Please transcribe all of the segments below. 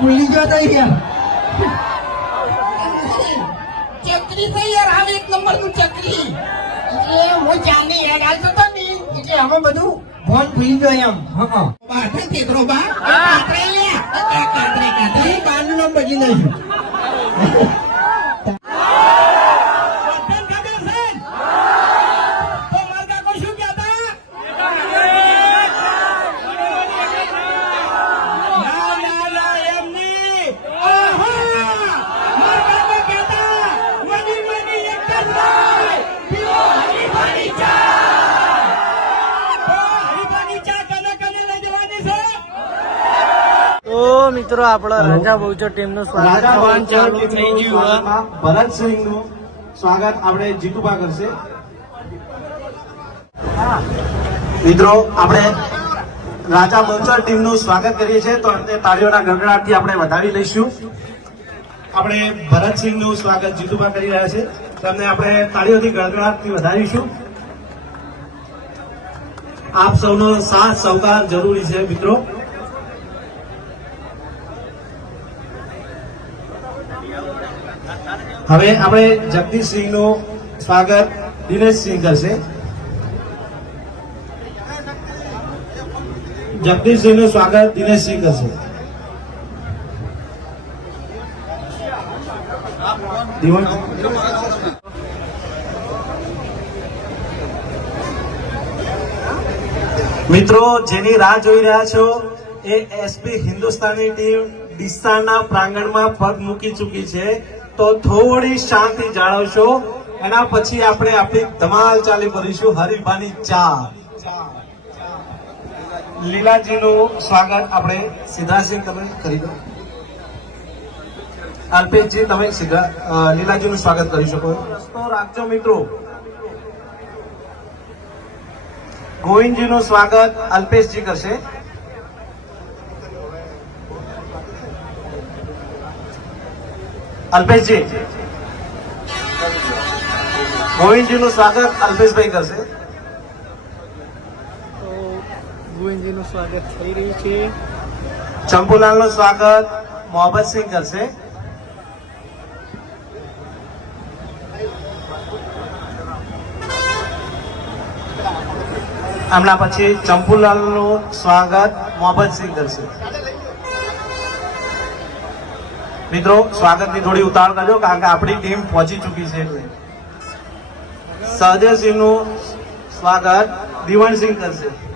ભૂલી ગયો તો યાર ચકરી થઈ યાર આ એક નંબરનું ચકરી એટલે હું ચાની હેડ હાલતો તો ને એટલે હવે બધું ફોન ભૂલી ગયો એમ હા બાથે તેતરો બા કાતરે લે કાતરે કાતરે બાનું નામ બદલી નાખ્યું બધાને ખબર છે ને? તો મારા કાકો શું કહેતા? ના, ના, ના, એમ નહીં. આહા! મારા કાકો કહેતા, મની મની એક જ હોય. પીવો હરીફાની ચા. તો હરીફાની ચા કને કને લઈ જવાની છે? તો મિત્રો આપણા રાજા બહુચર ટીમનું સ્વાગત ચાલુ થઈ ગયું ભરતસિંહનું સ્વાગત આપણે જીતુભા કરશે. મિત્રો આપણે રાજા બહુચર ટીમનું સ્વાગત કરીએ છીએ. તો અંતે તાળીઓના ગડગડાટથી આપણે વધાવી લઈશું. આપણે ભરતસિંહનું સ્વાગત જીતુભા કરી રહ્યા છે. તમને આપણે તાળીઓથી ગડગડાટથી વધાવીશું આપ સૌનો સાથ સહકાર જરૂરી છે મિત્રો. હવે આપણે જગદીશસિંહનું સ્વાગત દિનેશસિંહ કરશે. જગદીશસિંહનું સ્વાગત દિનેશસિંહ કરશે. મિત્રો, જેની રાહ જોઈ રહ્યા છો, એ એસપી હિન્દુસ્તાની ટીમ ડિસ્તાના પ્રાંગણમાં પગ મૂકી ચૂકી છે. તો થોડી શાંતિ જાળવશો. એના પછી આપણે આપણી ધમાલ ચાલી કરીશું હરીફાની ચા લીલાજીનું સ્વાગત આપણે સિદ્ધાસિંહ તમે કરી દો. અલ્પેશજી, તમે લીલાજીનું સ્વાગત કરી શકો. રસ્તો રાખજો મિત્રો. ગોવિંદજીનું સ્વાગત અલ્પેશજી કરશે. અલ્પેશજી. ગોવિંદજીનું સ્વાગત અલ્પેશભાઈ કરશે. ગોવિંદજીનું સ્વાગત થઈ રહ્યું છે. ચંપુલાલનું સ્વાગત મોહબ્બતસિંહ કરશે. હમણાં પછી ચંપુલાલનું સ્વાગત મોહબ્બતસિંહ કરશે. મિત્રો, સ્વાગતની થોડી ઉતાર કરજો કારણ કે આપણી ટીમ પહોંચી ચૂકી છે. એટલે સહદેવસિંહનું સ્વાગત દિવાણસિંહ કરશે.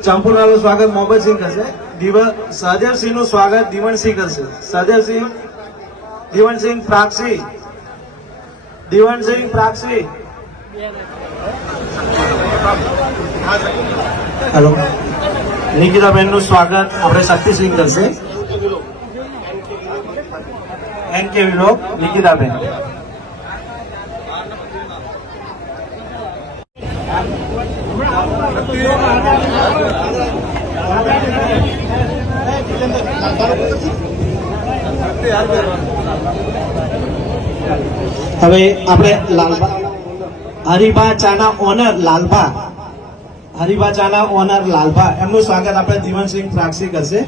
ચંપુરાનું સ્વાગત મોહમ્મદસિંહ કરશે. દિવ- સહદેવસિંહનું સ્વાગત દિવણસિંહ કરશે. સહદેવસિંહ દિવણસિંહ પ્રાક્ષી દિવણસિંહ પ્રાક્ષી હેલો નિકિતાબેનનું સ્વાગત. આપણે શક્તિસિંહ કરશે. એન કે વિલોક નિકિતાબેન. હવે આપણે લાલબા હરિભા ચાના ઓનર લાલભા હરિભા ચાના ઓનર લાલભા એમનું સ્વાગત આપણે જીવનસિંહ પ્રાક્ષી કરશે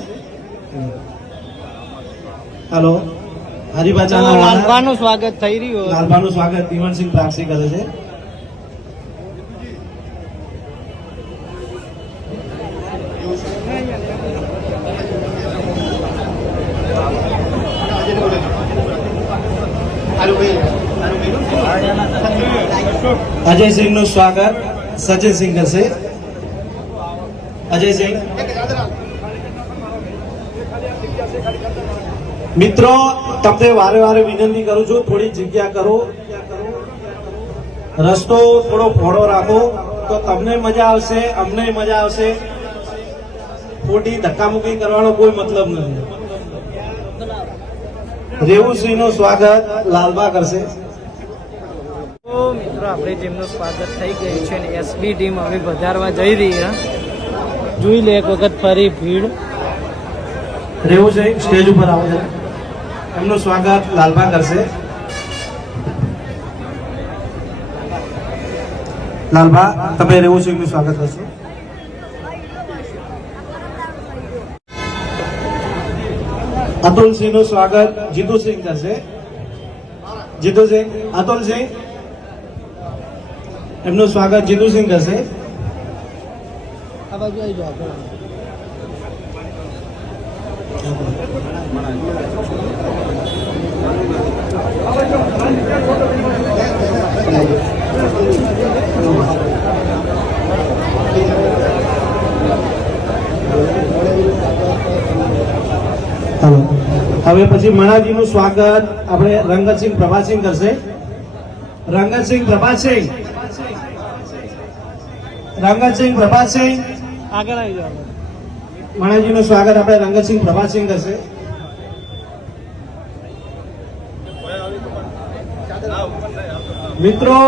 હેલો હરિભા લાલભાનું સ્વાગત થઈ રહ્યું. છે. લાલભાનું સ્વાગત જીવનસિંહ પ્રાક્ષી કરે છે. અજયસિંહનું સ્વાગત સચિનસિંહ કરશે અજયસિંહ મિત્રો, તમને વારે વારે વિનંતી કરું છું, થોડી જગ્યા કરો. રસ્તો થોડો પહોળો રાખો. તો તમને મજા આવશે, અમને મજા આવશે. ખોટી ધક્કામુક્કી કરવાનો કોઈ મતલબ નથી. રેવુસિંહ સ્વાગત લાલબા કરશે. મિત્રો, આપણી ટીમનું સ્વાગત થઈ ગયું છે અને એસબી ટીમ હવે વધારવા જઈ રહી છે. જોઈ લે એક વખત ફરી ભીડ. રેવું છે, સ્ટેજ ઉપર આવો છે એમનું સ્વાગત લાલબા કરશે. લાલબા તમે રહેવું છે, એમનું સ્વાગત કરશો. અતુલસિંહનું સ્વાગત જીતુસિંહ કરશે. જીતુસિંહ અતુલસિંહ એમનું સ્વાગત જીતુસિંહ કરશે. આ આવી જાઓ હવે પછી મણાજીનું સ્વાગત. આપણે રંગતસિંહ પ્રભાસિંહ કરશે. રંગતસિંહ પ્રભાસિંહ. રંગતસિંહ પ્રભાતસિંહ આગળ આવી જાઓ મણાજીનું સ્વાગત આપણે રંગતસિંહ પ્રભાતસિંહ કરશે મિત્રો,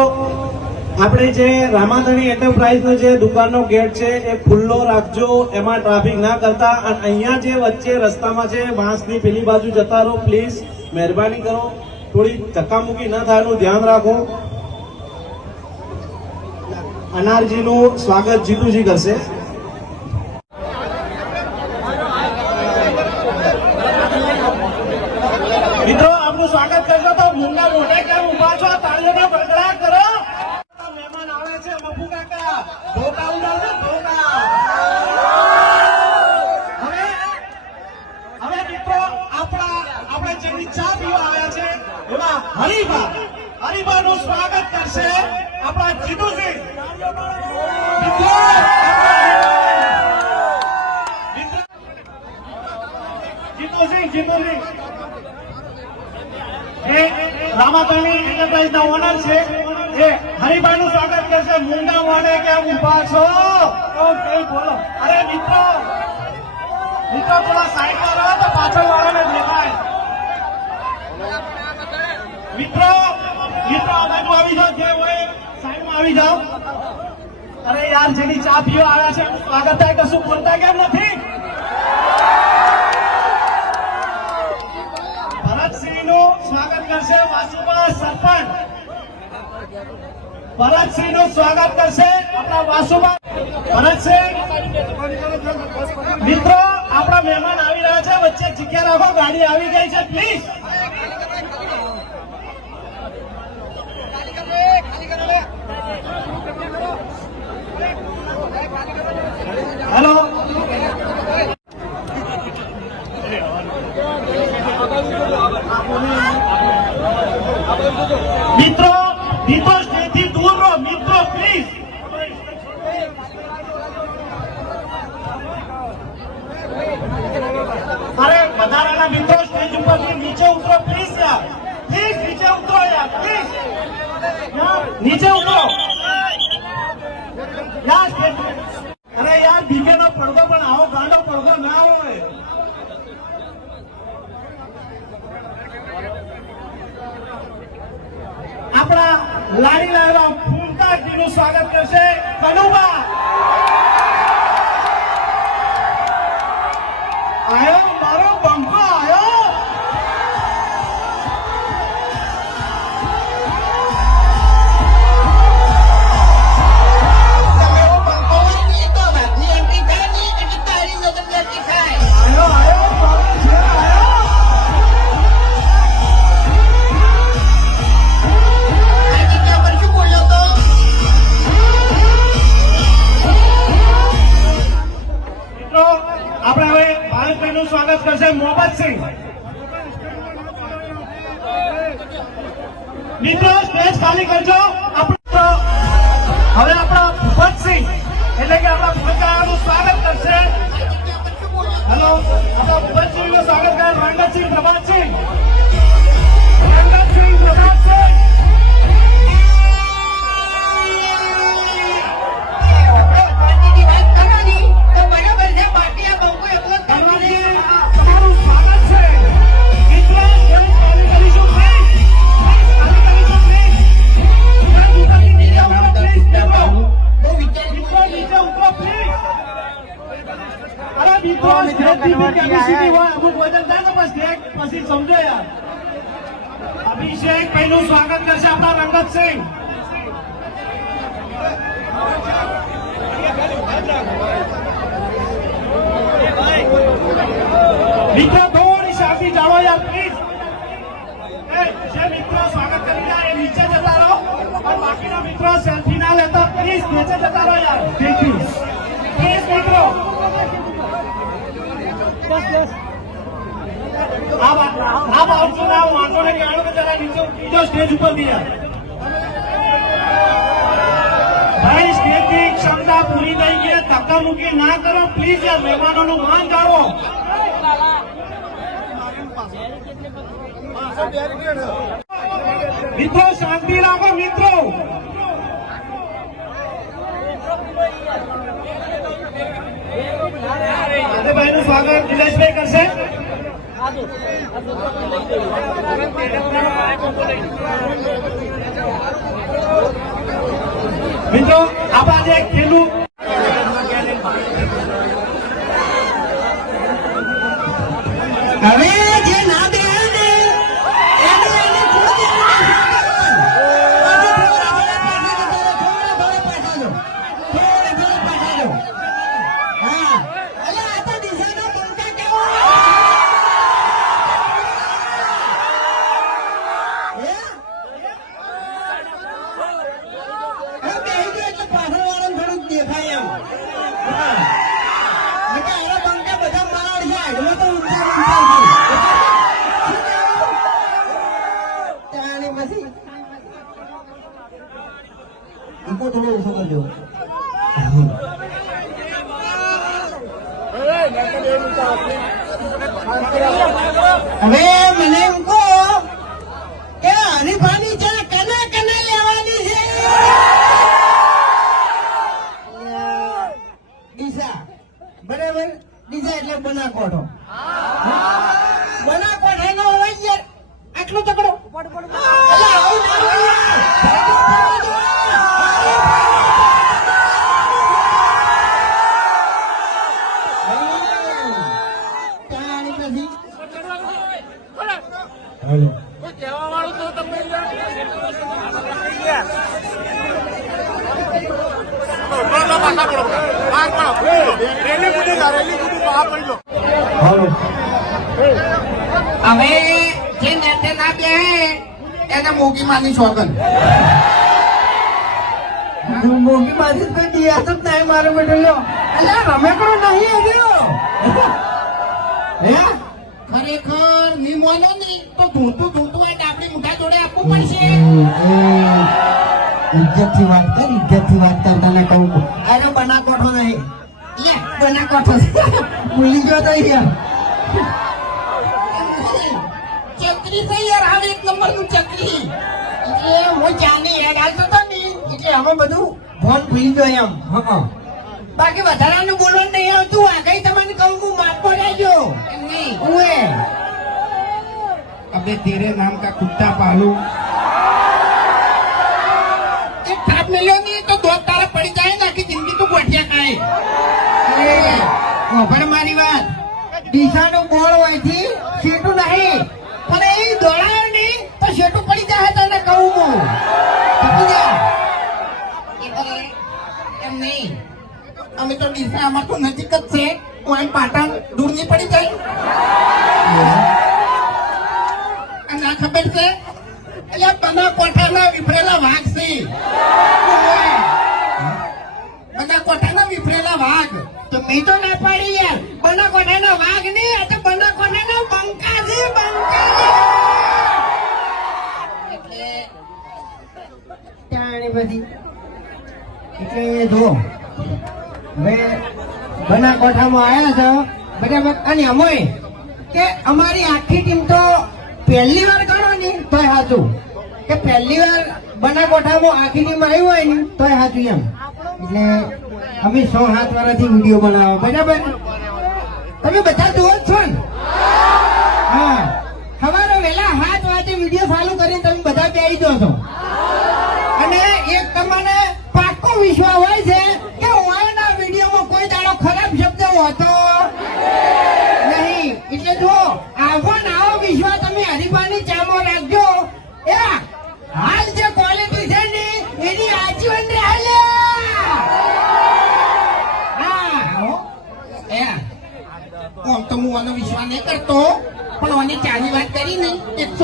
આપણે જે રામાધણી એન્ટરપ્રાઇઝનો જે દુકાનનો ગેટ છે, એ ખુલ્લો રાખજો. એમાં ટ્રાફિક ના કરતા. અને અહીંયા જે વચ્ચે રસ્તામાં છે, વાંસની પેલી બાજુ જતા રહો પ્લીઝ મહેરબાની કરો. થોડી ધક્કામુક્કી ના થાય એનું ધ્યાન રાખો. અનારજીનું સ્વાગત જીતુજી કરશે મિત્રો આપનું સ્વાગત કરશો તો મુંડા મોઢે કેમ ઊભા છો તાળીઓનો ગડગડાટ કરો મહેમાન આવે છે મફુ કાકા ધોકા ઉડાવજો ધોકા હવે હવે મિત્રો આપણા આપણે જેની ચા પીવા આવ્યા છે એવા હરિભા હરિભા નું સ્વાગત કરશે ના ઓનર છે. ઊભા છો તો કઈ બોલો અરે મિત્રો મિત્રો, થોડા સાઈડ પાછળ વાળાને દેખાય. મિત્રો મિત્રો, આ બાજુ આવી જાવ જે હોય. આવી જાઓ. અરે યાર, જેની ચા પીવા આવ્યા છે, સ્વાગત થાય કશું બોલતા કેમ નથી? ભરતસિંહનું સ્વાગત કરશે વાસુભા સરપંચ. ભરતસિંહનું સ્વાગત કરશે આપણા વાસુભા ભરતસિંહ. મિત્રો, આપણા મહેમાન આવી રહ્યા છે, વચ્ચે જગ્યા રાખો, ગાડી આવી ગઈ છે પ્લીઝ હેલો મિત્રો મિત્રો સ્ટેજથી દૂર રહો. મિત્રો પ્લીઝ અરે વધારાના મિત્રો સ્ટેજ ઉપરથી નીચે ઉતરો પ્લીઝ યાર. પ્લીઝ નીચે ઉતરો, યાર. પ્લીઝ નીચે ઉતરો. યાર સ્ટેજ- અરે યાર ડીકે નો પડદો પણ આવો ગાંડો પડદો ના હોય આપણા લાડી લાડવા ફૂમતાજી નું સ્વાગત કરશે કનુબા જતા રહો યાર. થેન્ક યુ પ્લીઝ મિત્રો આ બા- આ બાજુ ના વાંધો નહીં આનો કે જરા નીચે બીજો સ્ટેજ ઉપર બી યાર. ભાઈ સ્ટેજની ક્ષમતા પૂરી થઈ ગઈ ધક્કા મૂકી ના કરો. પ્લીઝ યાર મહેમાનોનું માન જાળવો. મિત્રો શાંતિ રાખો મિત્રો. ભાઈ નું સ્વાગત દિલેશભાઈ કરશે. મિત્રો આપણા જે ખેલું હવે જે ના દે ને એને એને કોઈ હા અલે આ તો દિશાનો બંકા કેવો હે? હવે બેહી ગયો એટલે પાછળવાળાને થોડુંક દેખાય એમ હા. નકર આરા બંકા બધા મારા છે હાઈડમાં તો ઊંચા ઊંચા છે. તાણી પછી ઈકો થોડો ઓછો કરજો હવે મને એમ કહો કે હરીફાની ચા કને કને લેવાની છે ડીસા બરાબર ડીસા એટલે બનાકોઠો બનાકોઠાનો હોય યાર આટલો તકડો અલા, આવું ના હોય યાર. તાણી પછી હાલો હાલો હવે જે નેતે ના બે માની સોગન મોગી માંથી તો દિયા તો નહીં મારો બેટો લ્યો અલ્યા રમેકડો નહીં આવ્યો હે ખરેખરની મોનો ની તો ધૂતું ધૂતું એ ડાબડી મુઠા જોડે આપવું પડશે ઇજ્જતથી વાત કર ઇજ્જતથી વાત કર તને કહું અરે બનાકોઠો નહીં લે બનાકોઠો ભૂલી ગયો તો યાર ચકરી છે યાર હવે એક નંબરનું ચકરી એટલે હું ચાની હેડ હાલતો તો ની એટલે આમાં બધું ફોન ભૂલી ગયો એમ હા બાકી વધારાનું બોલવાનું નહીં આવતું આગળ તમને કહું હું માપો રહેજો એમ અબે તેરે નામ કા કુત્તા પાલુ એક થાપ મિલ્યો નહીં તો દો તારા પડી જાય ને આખી જિંદગી તું ગોઠિયા ખાય. ખબર મારી વાત. ડીસાનું બોળ હોય છે સીટું નહીં. પણ એ દોડાયો નહીં તો શેટું પડી જાય તને કહું હું. એમ નહીં. અમે તો ડીસા અમાર તો નજીક જ છે. હું અહીં પાટણ દૂર નહીં પડી જાય ના ખબર છે? એટલે બના કોઠાના વિફરેલા વાઘ છે. બના કોઠાના વિફરેલા વાઘ. તો મી તો ના પાડી યાર. બનાકોઠાનો વાઘ નહીં આ તો બનાકોઠાનો બંકા છે બંકા. એટલે ટાણી બધી એટલે એ જો હવે બનાકોઠામાં આવ્યા છો. બરાબર અને અમોય કે અમારી આખી ટીમ તો પહેલી વાર ગણો ને તોય સાચું કે પહેલી વાર બનાકોઠામાં આખી ટીમ આવી હોય ને તોય સાચું એમ. એટલે અમે સો હાથ વાળાથી વીડિયો બનાવો. બરાબર? તમે બધા જુઓ છો ને? હા. સવારે વહેલા હાથ વાગે, વીડિયો ચાલુ કરીને તમે બધા બેસી જો છો. અને એક તમને પાક્કો વિશ્વાસ હોય છે કે ઓનલાઈન વિડીયોમાં કોઈ દાડો ખરાબ શબ્દ હોતો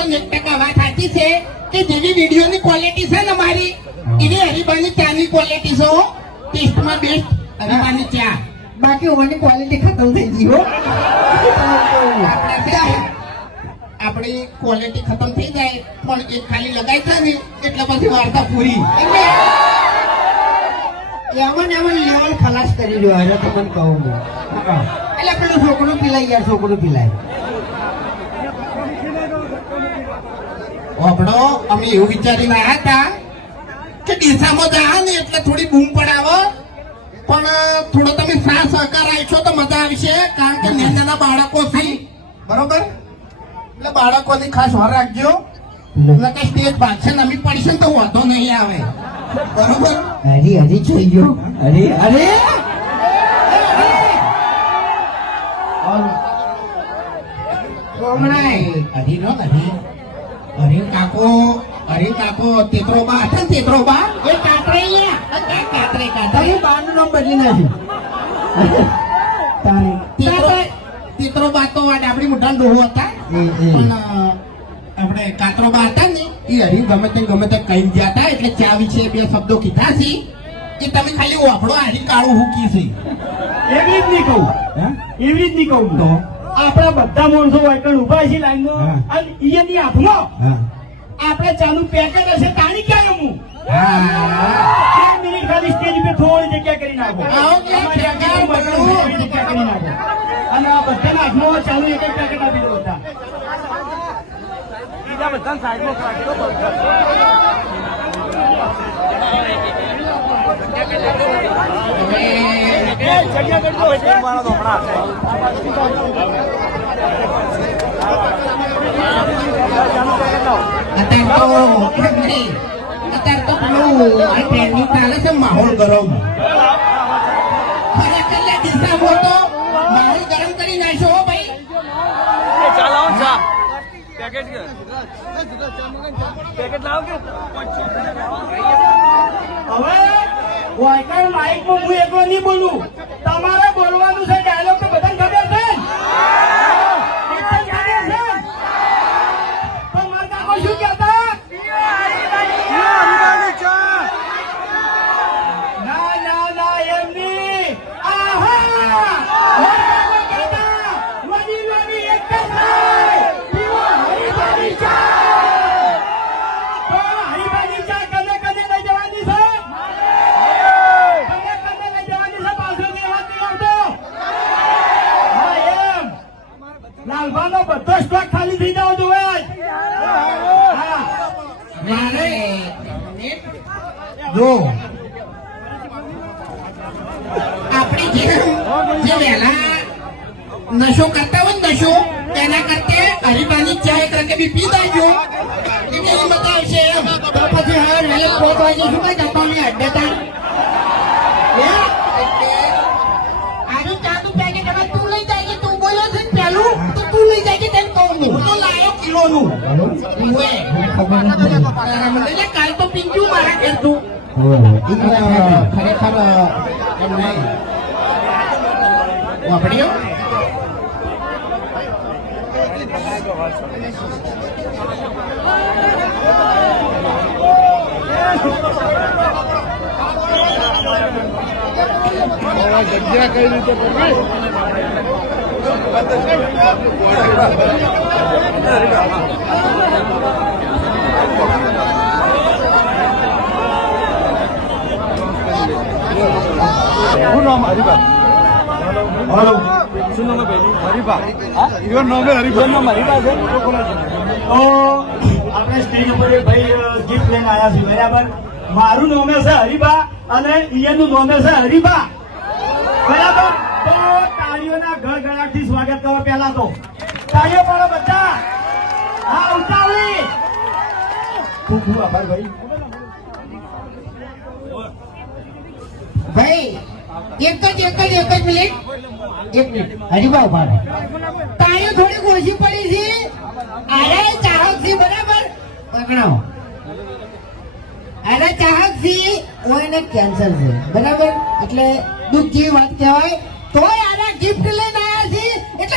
ને એક ટકા વાત સાચી છે કે જેવી વિડીયોની ક્વોલિટી છે ને મારી એવી હરીબાની ચાની ક્વોલિટી છે. ટેસ્ટમાં બેસ્ટ હરીબાની ચા. બાકી ઓની ક્વોલિટી ખતમ થઈ ગઈ હો. આપણે ક્વોલિટી ખતમ થઈ જાય પણ એક ખાલી લગાઈ છે ને એટલે પછી વાર્તા પૂરી. એમાં એમાં લેવલ ખલાસ કરી રહ્યો હવે તો મને કહું. એટલે પેલું છોકરું પીલાય યાર છોકરું પીલાય ઓપડો અમે એવું વિચારીને આવ્યા હતા કે ડીસામાં જા ને એટલે થોડી બૂમ પડાવો. પણ થોડો તમે સાથ સહકાર આપશો તો મજા આવશે કારણ કે નાના નાના બાળકો છે. બરોબર? એટલે બાળકોની ખાસ વાર રાખજો. એટલે કે સ્ટેજ ભાગશે ને અમે પડશે ને તો વાંધો નહીં આવે. બરોબર? હરી હરી જોઈ ગયો અરે અરે! હમણાં હરી નો હરી હરી કાકો અરે કાકો તેતરો બા હતા ને તેતરો બા એ કાતરે કાતરે કાતરે. તમે બારનું નામ બદલી નાખ્યું. તારે. તીત્રો તીત્રો બા તો આ ડાબડી મોઢા ડોહો હતા. પણ આપણે કાતરો બા હતા ને એ હરી ગમે તે ગમે તે કહી ગયા હતા એટલે ચા વિશે બે શબ્દો કીધા છે. કે તમે ખાલી વાપડો હરી કાળું હુકી છે. એવી નહીં કહું. એવી નહીં કહું. તો? આપણા બધા માણસો વાયકણ ઊભા છે લાઈનમાં. અને ઈયની હાથમાં આપણે ચાનું પેકેટ હશે તાણી ક્યાં હું. મિનિટ ખાલી સ્ટેજ પર થોડી જગ્યા કરી નાખો. જગ્યા કરી નાખો. અને આ બધાના હાથમાં ચાલુ એક એક પેકેટ આપી દો બધા. બીજા બધા. સાઈડમાં અત્યારે તો. અત્યારે તો પેલું આ ચાલે છે માહોલ ગરમ? ખરેખર લે માહોલ ગરમ કરી નાખ્યો હો ભાઈ. હવે વાયકણ માઇકમાં હું એકલો નહીં બોલું તમારે બોલવાનું છે ડાયલોગ તો બધાને ખબર છે ને? બધાને ખબર છે ને? તો મારા કાકો શું કહેતા? ના ના ના એમ નહીં. આહા! મારા કાકો કહેતા, વડી વડી એક જ થાય. પીવો હરીફાની ચા. તો હરીફાની ચા કને કને લઈ જવાની છે કને કને લઈ જવાની છે પાછળથી અવાજ નહીં આવતો હા એમ લાલભાનો બધો સ્ટોક ખાલી થઈ જવો જોઈએ હા મારે જો આપણી જેમ જે વહેલા નશો કરતા હોય ને નશો તેના કરતે હરીબાની ચા એક રકે બી પી દેજો એટલે એમ આવશે એમ તો પછી હવે રેલ પોત વાગે શું કઈ ડબ્બાની અડ્ડે તાર આનું ચાનું પેકેટ હવે તું લઈ જાય કે તું બોલ્યો છે ને પેલું તો તું લઈ જાય કે તેમ કહું નું હું તો લાયો કિલોનું એટલે કાલ તો પીંજું મારા ઘેર તું ખરેખર જગ્યા કઈ રીતે શું નામ હરિભાઈ હલો ખરેખર એમ નહીં વાપર્યો તો આપણે સ્ટેજ ઉપર એક ભાઈ ગીફ્ટ લઈને આવ્યા છે બરાબર? મારું નોમે છે હરિભા અને ઈયનનું નોમે છે હરિભા બરાબર? તો તાળીઓના ગળગળાટથી સ્વાગત કરો પહેલા તો. તાળીઓ પાડો બધા. હા ઉતાવળી. ખૂબ ખૂબ આભાર ભાઈ. ભાઈ એક જ એક જ એક જ મિનિટ. એક મિનિટ. હરીબા ઊભા થોડીક ઓછી પડી છે. અરે ચાહક છે બરાબર? પકડાવો. અરે ચાહક છે ઓને કેન્સર છે. બરાબર? એટલે દુઃખ જેવી વાત કહેવાય. તોય આના ગિફ્ટ લઈને આવ્યા છે. એટલે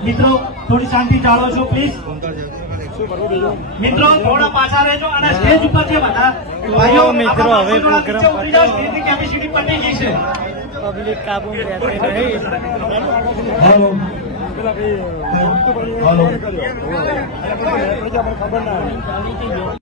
મિત્રો થોડી શાંતિ જાળવો છો પ્લીઝ મિત્રો થોડા પાછા રહેજો અને સ્ટેજ ઉપર છે બધા ભાઈઓ મિત્રો, હવે પ્રોગ્રામ ઉતરી જાઓ સ્ટેજની કેપેસિટી પતી ગઈ છે. પબ્લિક કાબુ હેલો. હેલો. હેલો.